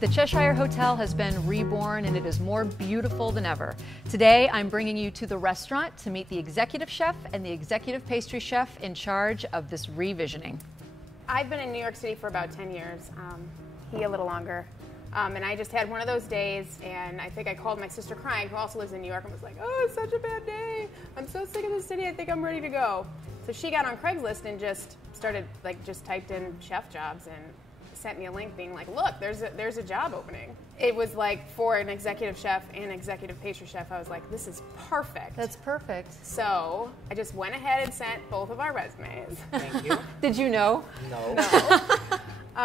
The Cheshire Hotel has been reborn and it is more beautiful than ever. Today, I'm bringing you to the restaurant to meet the executive chef and the executive pastry chef in charge of this revisioning. I've been in New York City for about 10 years, he a little longer. And I just had one of those days, and I think I called my sister crying, who also lives in New York, and was like, oh, it's such a bad day. I'm so sick of the city, I think I'm ready to go. So she got on Craigslist and just started, just typed in chef jobs and sent me a link being like, look, there's a job opening. It was like for an executive chef and executive pastry chef. I was like, this is perfect. That's perfect. So I just went ahead and sent both of our resumes. Thank you. Did you know? No.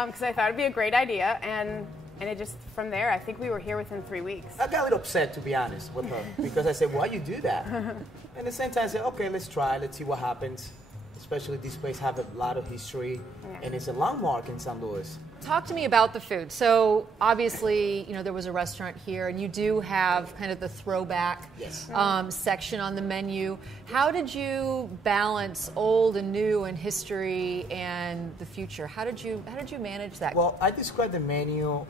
Because I thought it'd be a great idea, and it just, from there, I think we were here within 3 weeks. I got a little upset, to be honest, with her, because I said, why you do that? And at the same time, I said, okay, let's try, let's see what happens. Especially this place have a lot of history, and it's a landmark in St. Louis. Talk to me about the food. So obviously, there was a restaurant here, and you do have kind of the throwback section on the menu. How did you balance old and new and history and the future? How did you manage that? Well, I describe the menu.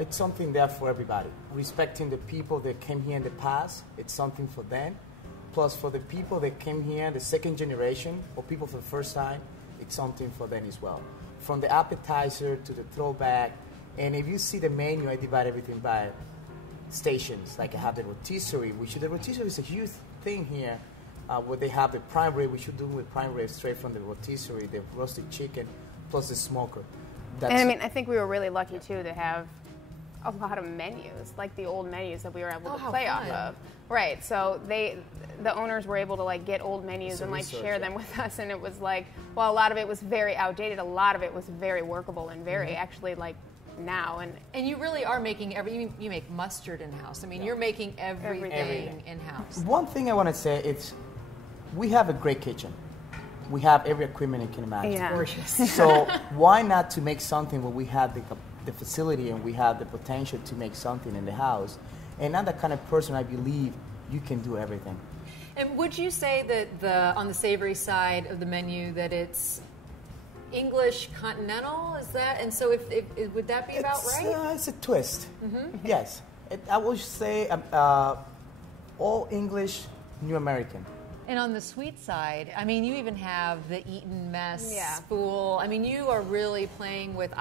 It's something there for everybody. Respecting the people that came here in the past, it's something for them. Plus, for the people that came here, the second generation, or people for the first time, it's something for them as well. From the appetizer to the throwback, and if you see the menu, I divide everything by stations. Like I have the rotisserie, the rotisserie is a huge thing here, where they have the prime rib. We should do with prime rib straight from the rotisserie, the roasted chicken, plus the smoker. And I think we were really lucky too to have a lot of menus, like the old menus that we were able to play off of. Right, so the owners were able to get old menus and share them with us, and it was well, a lot of it was very outdated, a lot of it was very workable and very actually now. And you really are making you make mustard in-house. I mean, you're making everything in-house. One thing I want to say is we have a great kitchen. We have every equipment you can imagine. Yeah. Gorgeous. So why not to make something where we have the facility and we have the potential to make something in the house? And I'm the kind of person I believe you can do everything. And would you say that on the savory side of the menu that it's English continental? Is that, and so would that be about right? It's a twist. Mm-hmm. Yes, I would say all English, New American. And on the sweet side, I mean, you even have the Eton mess spool. I mean, you are really playing with.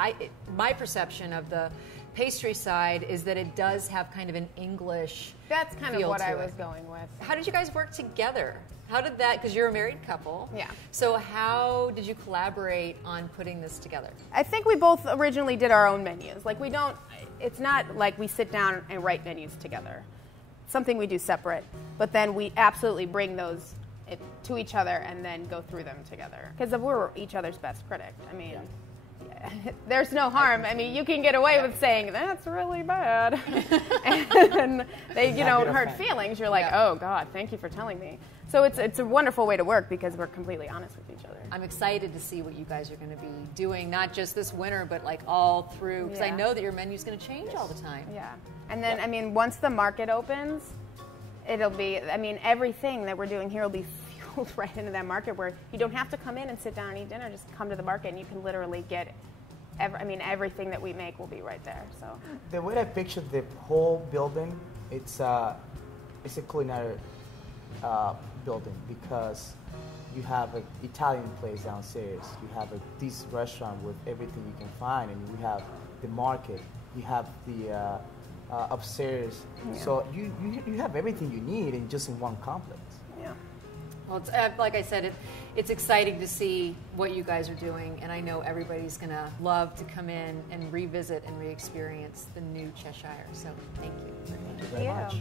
My perception of the pastry side is that it does have kind of an English. That's kind of what I was going with. How did you guys work together? How did that? Because you're a married couple. Yeah. So how did you collaborate on putting this together? I think we both originally did our own menus. We don't. It's not like we sit down and write menus together. It's something we do separate, but then we absolutely bring those to each other and then go through them together. Because we're each other's best critic. I mean, there's no harm. I mean, you can get away with saying, that's really bad. And they, hurt feelings. You're like, oh, God, thank you for telling me. So it's a wonderful way to work because we're completely honest with each other. I'm excited to see what you guys are going to be doing, not just this winter, but all through. Because I know that your menu's going to change all the time. Yeah. And then, once the market opens, it'll be, everything that we're doing here will be fueled right into that market where you don't have to come in and sit down and eat dinner. Just come to the market and you can literally get everything that we make will be right there. So the way I pictured the whole building, it's a culinary building because you have an Italian place downstairs. You have this restaurant with everything you can find, and you have the market. You have the upstairs. Yeah. So you have everything you need in one complex. Yeah. Well, it's, like I said, it's exciting to see what you guys are doing, and I know everybody's going to love to come in and revisit and re-experience the new Cheshire. So thank you. Thank you very much.